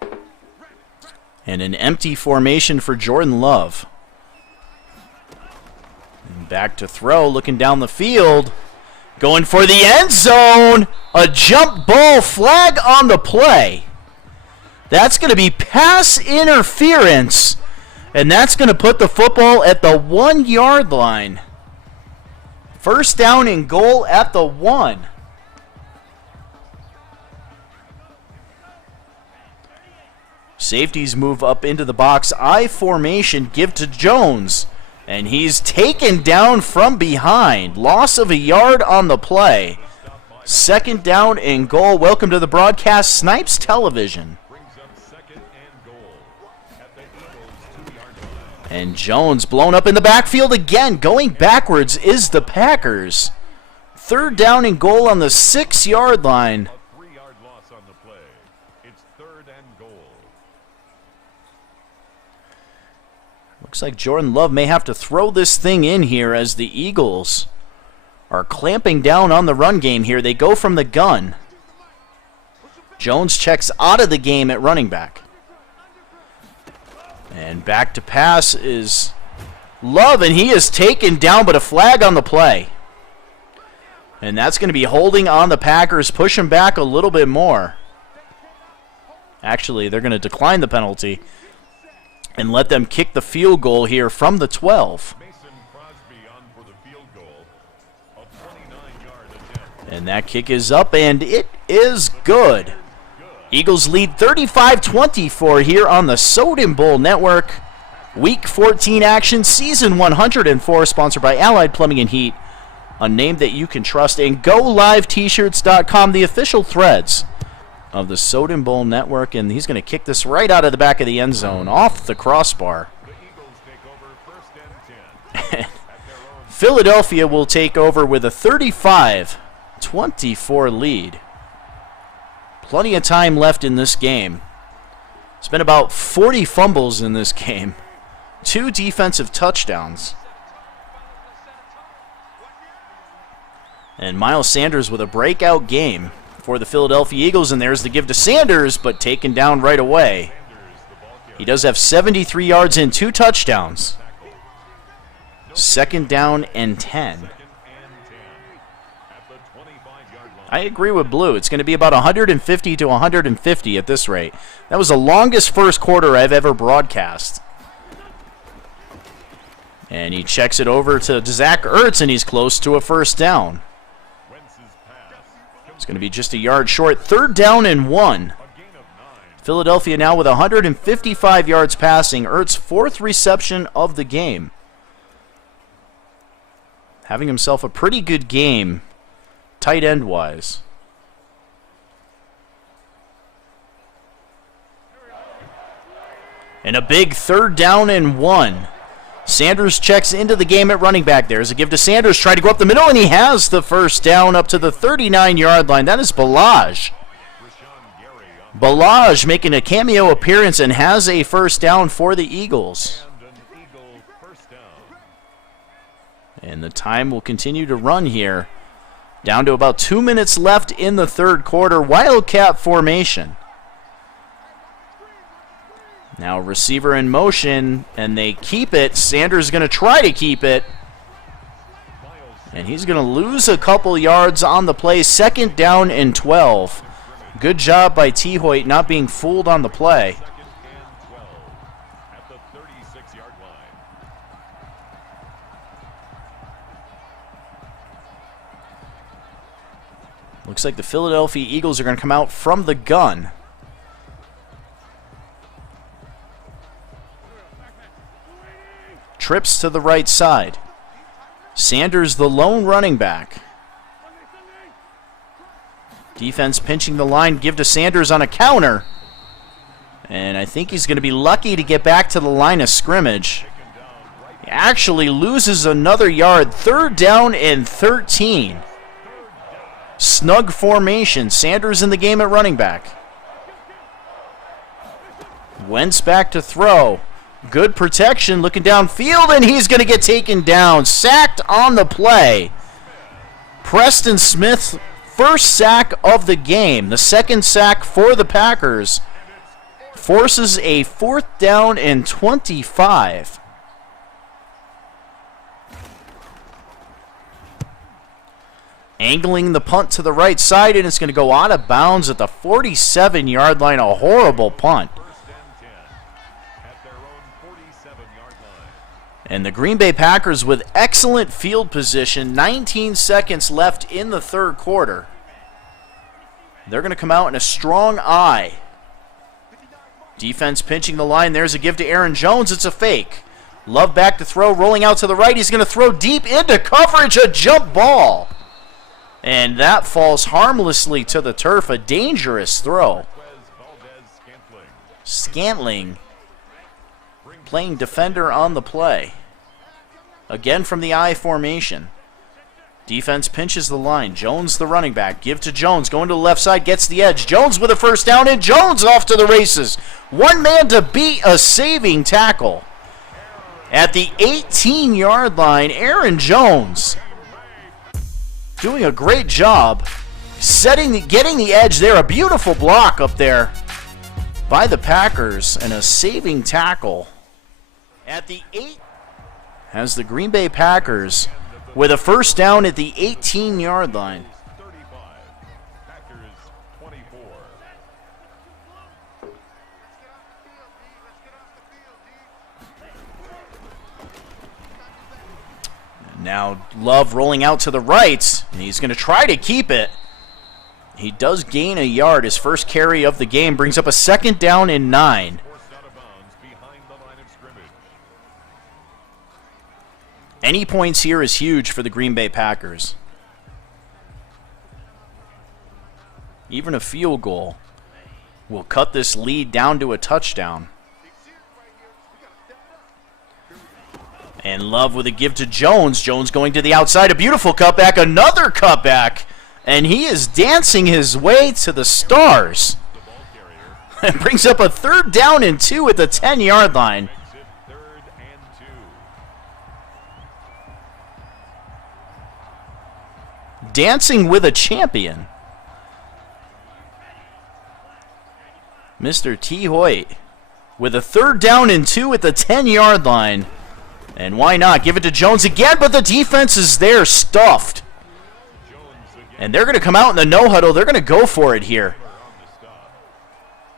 line. And an empty formation for Jordan Love. And back to throw, looking down the field. Going for the end zone. A jump ball, flag on the play. That's going to be pass interference. And that's going to put the football at the 1-yard line. 1st down and goal at the 1. Safeties move up into the box. I formation, give to Jones. And he's taken down from behind. Loss of a yard on the play. 2nd down and goal. Welcome to the broadcast, Snipes Television. And Jones blown up in the backfield again. Going backwards is the Packers. 3rd down and goal on the 6-yard line. A 3-yard loss on the play. It's 3rd and goal. Looks like Jordan Love may have to throw this thing in here as the Eagles are clamping down on the run game here. They go from the gun. Jones checks out of the game at running back. And back to pass is Love, and he is taken down, but a flag on the play. And that's going to be holding on the Packers, push him back a little bit more. Actually, they're going to decline the penalty and let them kick the field goal here from the 12. And that kick is up, and it is good. Eagles lead 35-24 here on the Soden Bowl Network. Week 14 action, Season 104, sponsored by Allied Plumbing and Heat, a name that you can trust, and GoLiveT-shirts.com, the official threads of the Soden Bowl Network. And he's going to kick this right out of the back of the end zone, off the crossbar. Philadelphia will take over with a 35-24 lead. Plenty of time left in this game. It's been about 40 fumbles in this game. 2 defensive touchdowns. And Miles Sanders with a breakout game for the Philadelphia Eagles. And there's the give to Sanders, but taken down right away. He does have 73 yards and 2 touchdowns. 2nd down and 10. I agree with Blue. It's going to be about 150 to 150 at this rate. That was the longest first quarter I've ever broadcast. And he checks it over to Zach Ertz, and he's close to a 1st down. It's going to be just a yard short. 3rd down and 1. Philadelphia now with 155 yards passing. Ertz, 4th reception of the game. Having himself a pretty good game, tight end wise. And a big 3rd down and 1. Sanders checks into the game at running back. There's a give to Sanders, try to go up the middle, and he has the 1st down up to the 39-yard line. That is Balaj. Balaj making a cameo appearance and has a 1st down for the Eagles. And the time will continue to run here. Down to about 2 minutes left in the 3rd quarter. Wildcat formation. Now receiver in motion, and they keep it. Sanders is going to try to keep it. And he's going to lose a couple yards on the play. 2nd down and 12. Good job by T. Hoyt not being fooled on the play. Looks like the Philadelphia Eagles are going to come out from the gun. Trips to the right side. Sanders, the lone running back. Defense pinching the line. Give to Sanders on a counter. And I think he's going to be lucky to get back to the line of scrimmage. He actually loses another yard. 3rd down and 13. Snug formation. Sanders in the game at running back. Wentz back to throw. Good protection, looking downfield, and he's going to get taken down. Sacked on the play. Preston Smith, 1st sack of the game. The 2nd sack for the Packers. Forces a 4th down and 25. Angling the punt to the right side, and it's going to go out of bounds at the 47-yard line. A horrible punt. And the Green Bay Packers with excellent field position. 19 seconds left in the 3rd quarter. They're going to come out in a strong eye. Defense pinching the line. There's a give to Aaron Jones. It's a fake. Love back to throw. Rolling out to the right. He's going to throw deep into coverage. A jump ball. And that falls harmlessly to the turf. A dangerous throw. Scantling playing defender on the play. Again from the I formation. Defense pinches the line. Jones the running back. Give to Jones. Going to the left side. Gets the edge. Jones with a 1st down, and Jones off to the races. One man to beat a saving tackle. At the 18-yard line, Aaron Jones doing a great job getting the edge there. A beautiful block up there by the Packers and a saving tackle. At the 8, has the Green Bay Packers with a 1st down at the 18-yard line. Now Love rolling out to the right. And he's going to try to keep it. He does gain a yard. His first carry of the game brings up a 2nd down and 9. Any points here is huge for the Green Bay Packers. Even a field goal will cut this lead down to a touchdown. And Love with a give to Jones. Jones going to the outside. A beautiful cutback. Another cutback. And he is dancing his way to the stars. It brings up a 3rd down and 2 at the 10-yard line. Dancing with a champion. Mr. T. Hoyt with a 3rd down and 2 at the 10-yard line. And why not? Give it to Jones again, but the defense is there, stuffed. And they're going to come out in the no-huddle. They're going to go for it here.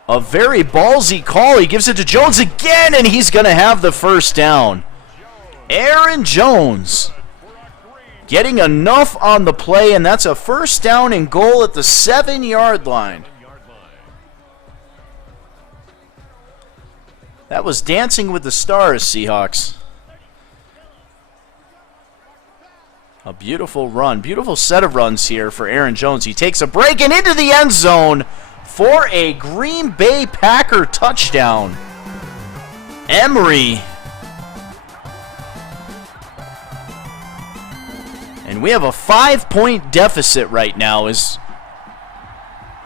A very ballsy call. He gives it to Jones again, and he's going to have the 1st down. Aaron Jones getting enough on the play, and that's a 1st down and goal at the 7-yard line. That was dancing with the stars, Seahawks. A beautiful run. Beautiful set of runs here for Aaron Jones. He takes a break and into the end zone for a Green Bay Packer touchdown. Emery. And we have a 5-point deficit right now. As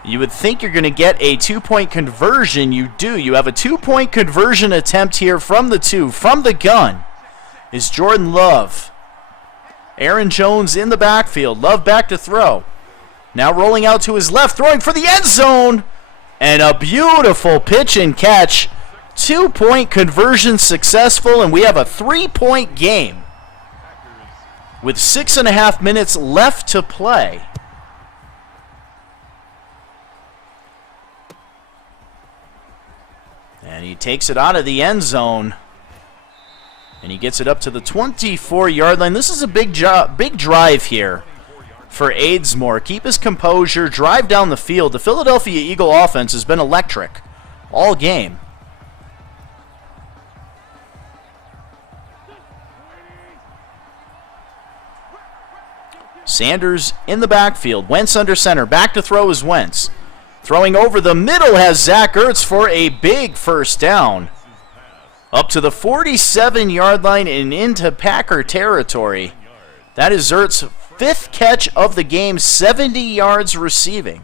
you would think you're going to get a 2-point conversion. You do. You have a 2-point conversion attempt here from the 2. From the gun is Jordan Love. Aaron Jones in the backfield. Love back to throw. Now rolling out to his left, throwing for the end zone. And a beautiful pitch and catch. 2-point conversion successful, and we have a 3-point game with 6.5 minutes left to play. And he takes it out of the end zone. And he gets it up to the 24-yard line. This is a big drive here for Aidsmore. Keep his composure, drive down the field. The Philadelphia Eagle offense has been electric all game. Sanders in the backfield. Wentz under center. Back to throw is Wentz. Throwing over the middle has Zach Ertz for a big 1st down. Up to the 47-yard line and into Packer territory. That is Ertz's 5th catch of the game, 70 yards receiving.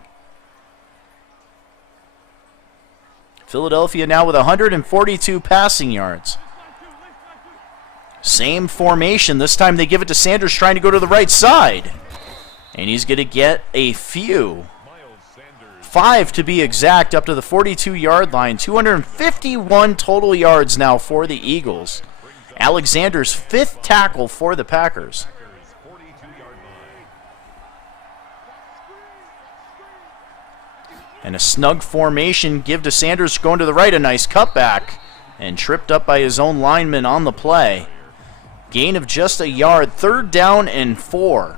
Philadelphia now with 142 passing yards. Same formation. This time they give it to Sanders trying to go to the right side. And he's going to get a few. 5 to be exact, up to the 42-yard line. 251 total yards now for the Eagles. Alexander's 5th tackle for the Packers. And a snug formation. Give to Sanders going to the right. A nice cutback. And tripped up by his own lineman on the play. Gain of just a yard. 3rd down and 4.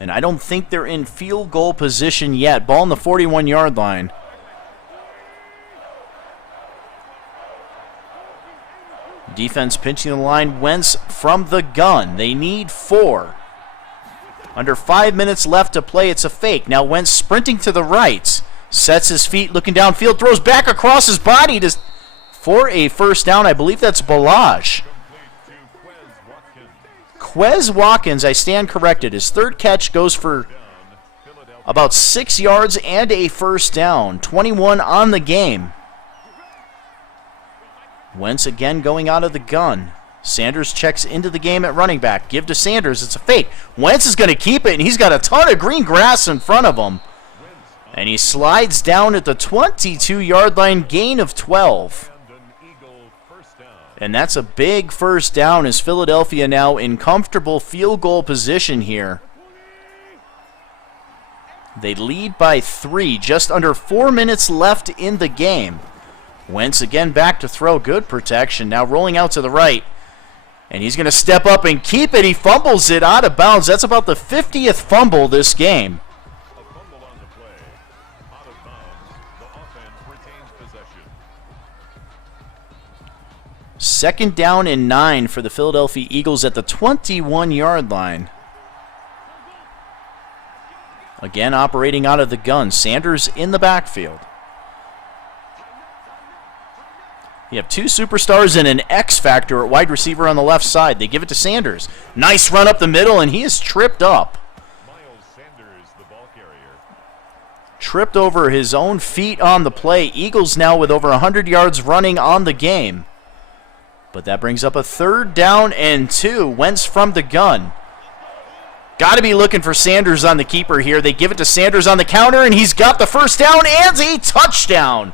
And I don't think they're in field goal position yet. Ball on the 41-yard line. Defense pinching the line. Wentz from the gun. They need 4. Under 5 minutes left to play. It's a fake. Now Wentz sprinting to the right. Sets his feet, looking downfield. Throws back across his body for a 1st down. I believe that's Balaj. Quez Watkins, I stand corrected. His 3rd catch goes for about 6 yards and a 1st down. 21 on the game. Wentz again going out of the gun. Sanders checks into the game at running back. Give to Sanders. It's a fake. Wentz is going to keep it, and he's got a ton of green grass in front of him. And he slides down at the 22-yard line, gain of 12. And that's a big 1st down as Philadelphia now in comfortable field goal position here. They lead by 3, just under 4 minutes left in the game. Wentz again back to throw, good protection. Now rolling out to the right. And he's going to step up and keep it. He fumbles it out of bounds. That's about the 50th fumble this game. A fumble on the play. Out of bounds. The offense retains possession. 2nd down and 9 for the Philadelphia Eagles at the 21-yard line. Again, operating out of the gun. Sanders in the backfield. You have 2 superstars and an X factor at wide receiver on the left side. They give it to Sanders. Nice run up the middle, and he is tripped up. Miles Sanders, the ball carrier. Tripped over his own feet on the play. Eagles now with over 100 yards running on the game. But that brings up a 3rd down and 2. Wentz from the gun. Got to be looking for Sanders on the keeper here. They give it to Sanders on the counter, and he's got the 1st down and a touchdown.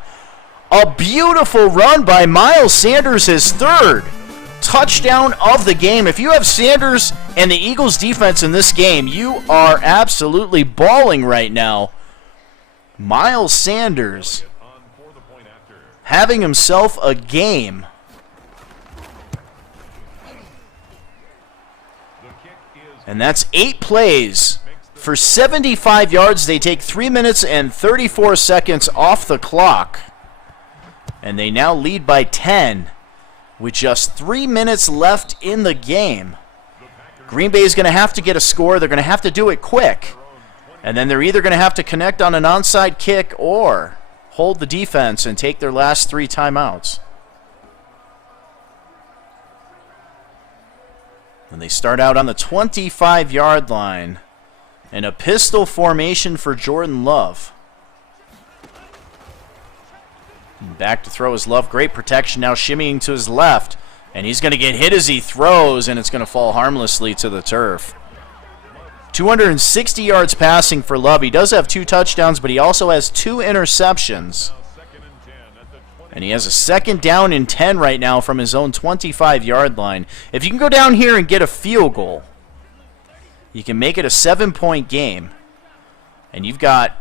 A beautiful run by Miles Sanders, his 3rd touchdown of the game. If you have Sanders and the Eagles defense in this game, you are absolutely balling right now. Miles Sanders On for the point after. having himself a game. The kick is And that's 8 plays for 75 yards. They take 3 minutes and 34 seconds off the clock. And they now lead by 10 with just 3 minutes left in the game. Green Bay is going to have to get a score. They're going to have to do it quick. And then they're either going to have to connect on an onside kick or hold the defense and take their last 3 timeouts. And they start out on the 25-yard line in a pistol formation for Jordan Love. Back to throw is Love. Great protection now, shimmying to his left. And he's going to get hit as he throws, and it's going to fall harmlessly to the turf. 260 yards passing for Love. He does have 2 touchdowns, but he also has 2 interceptions. now 2nd and 10 at the 20. And he has a 2nd down and 10 right now from his own 25-yard line. If you can go down here and get a field goal, you can make it a 7-point game. And you've got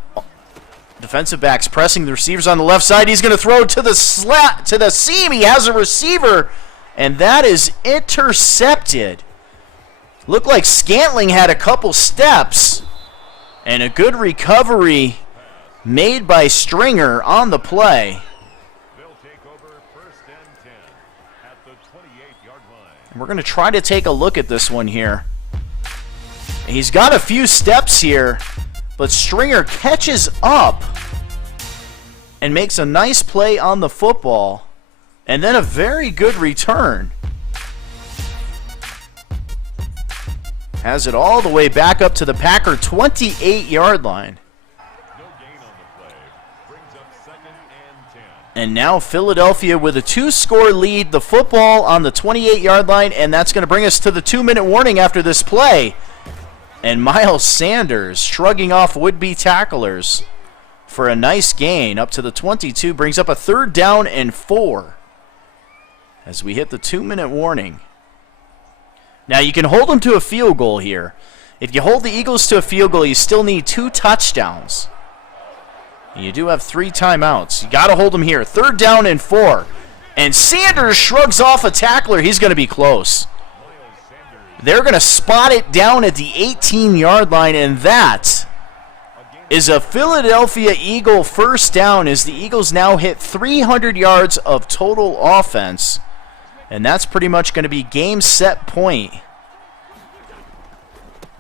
defensive backs pressing the receivers on the left side. He's going to throw to the seam. He has a receiver, and that is intercepted. Looked like Scantling had a couple steps, and a good recovery made by Stringer on the play. They'll take over 1st and 10 at the 28-yard line. We're going to try to take a look at this one here. He's got a few steps here, but Stringer catches up and makes a nice play on the football, and then a very good return. Has it all the way back up to the Packer 28-yard line. No gain on the play. Brings up 2nd and 10. And now Philadelphia with a 2-score lead, the football on the 28-yard line, and that's going to bring us to the 2-minute warning after this play. And Miles Sanders, shrugging off would-be tacklers for a nice gain up to the 22, brings up a 3rd down and 4 as we hit the 2-minute warning. Now, you can hold them to a field goal here. If you hold the Eagles to a field goal, you still need 2 touchdowns. And you do have 3 timeouts. You got to hold them here. 3rd down and 4. And Sanders shrugs off a tackler. He's going to be close. They're going to spot it down at the 18-yard line, and that is a Philadelphia Eagle 1st down as the Eagles now hit 300 yards of total offense. And that's pretty much going to be game, set, point.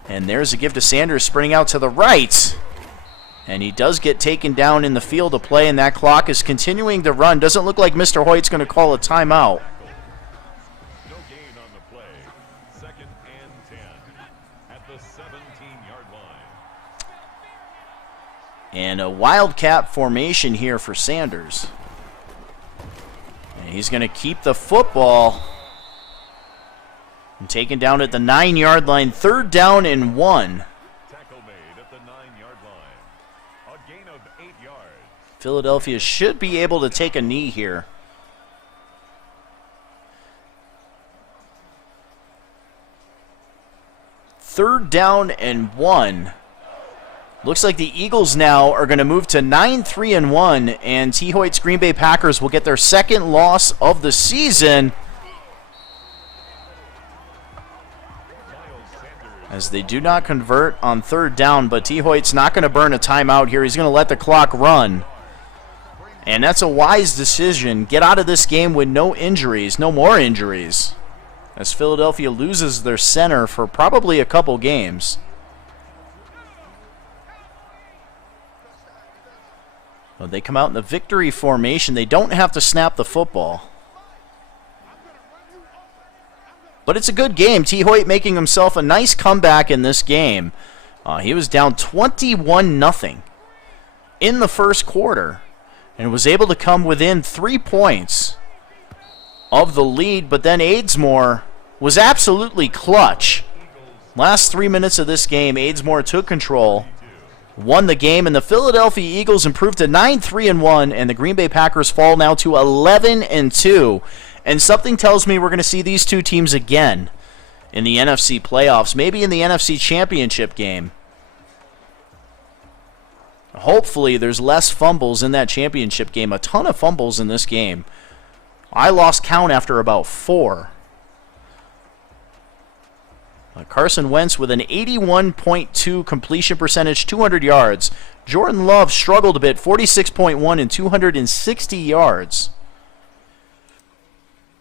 And there's a give to Sanders sprinting out to the right. And he does get taken down in the field of play, and that clock is continuing to run. Doesn't look like Mr. Hoyt's going to call a timeout. No gain on the play. 2nd and 10 at the 17-yard line. And a wildcat formation here for Sanders. And he's going to keep the football. And taken down at the 9-yard line. 3rd down and 1. Tackle made at the 9-yard line. A gain of 8 yards. Philadelphia should be able to take a knee here. Third down and 1. Looks like the Eagles now are going to move to 9-3-1, and T. Hoyt's Green Bay Packers will get their 2nd loss of the season. as they do not convert on third down, but T. Hoyt's not going to burn a timeout here. He's going to let the clock run. And that's a wise decision. Get out of this game with no injuries, no more injuries, as Philadelphia loses their center for probably a couple games. Well, they come out in the victory formation. They don't have to snap the football. But it's a good game. T. Hoyt making himself a nice comeback in this game. He was down 21-0 in the first quarter and was able to come within 3 points of the lead. But then Aidsmore was absolutely clutch. Last 3 minutes of this game, Aidsmore took control, won the game, and the Philadelphia Eagles improved to 9-3-1, and the Green Bay Packers fall now to 11-2. And something tells me we're going to see these two teams again in the NFC playoffs, maybe in the NFC Championship game. Hopefully there's less fumbles in that championship game. A ton of fumbles in this game. I lost count after about 4. Carson Wentz with an 81.2 completion percentage, 200 yards. Jordan Love struggled a bit, 46.1 and 260 yards.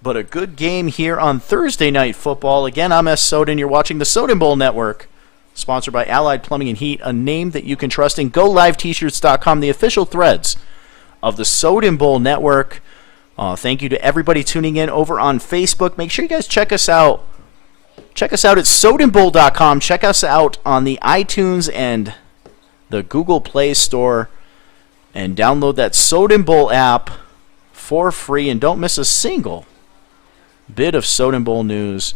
But a good game here on Thursday Night Football. Again, I'm S. Soden. You're watching the Soden Bowl Network, sponsored by Allied Plumbing and Heat, a name that you can trust, and GoLiveT-shirts.com, the official threads of the Soden Bowl Network. Thank you to everybody tuning in over on Facebook. Make sure you guys check us out. Check us out at SodenBowl.com. Check us out on the iTunes and the Google Play Store. And download that Soden Bowl app for free. And don't miss a single bit of Soden Bowl news.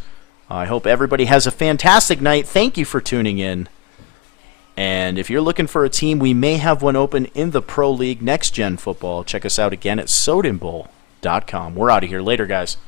I hope everybody has a fantastic night. Thank you for tuning in. And if you're looking for a team, we may have one open in the Pro League Next Gen Football. Check us out again at SodenBowl.com. We're out of here. Later, guys.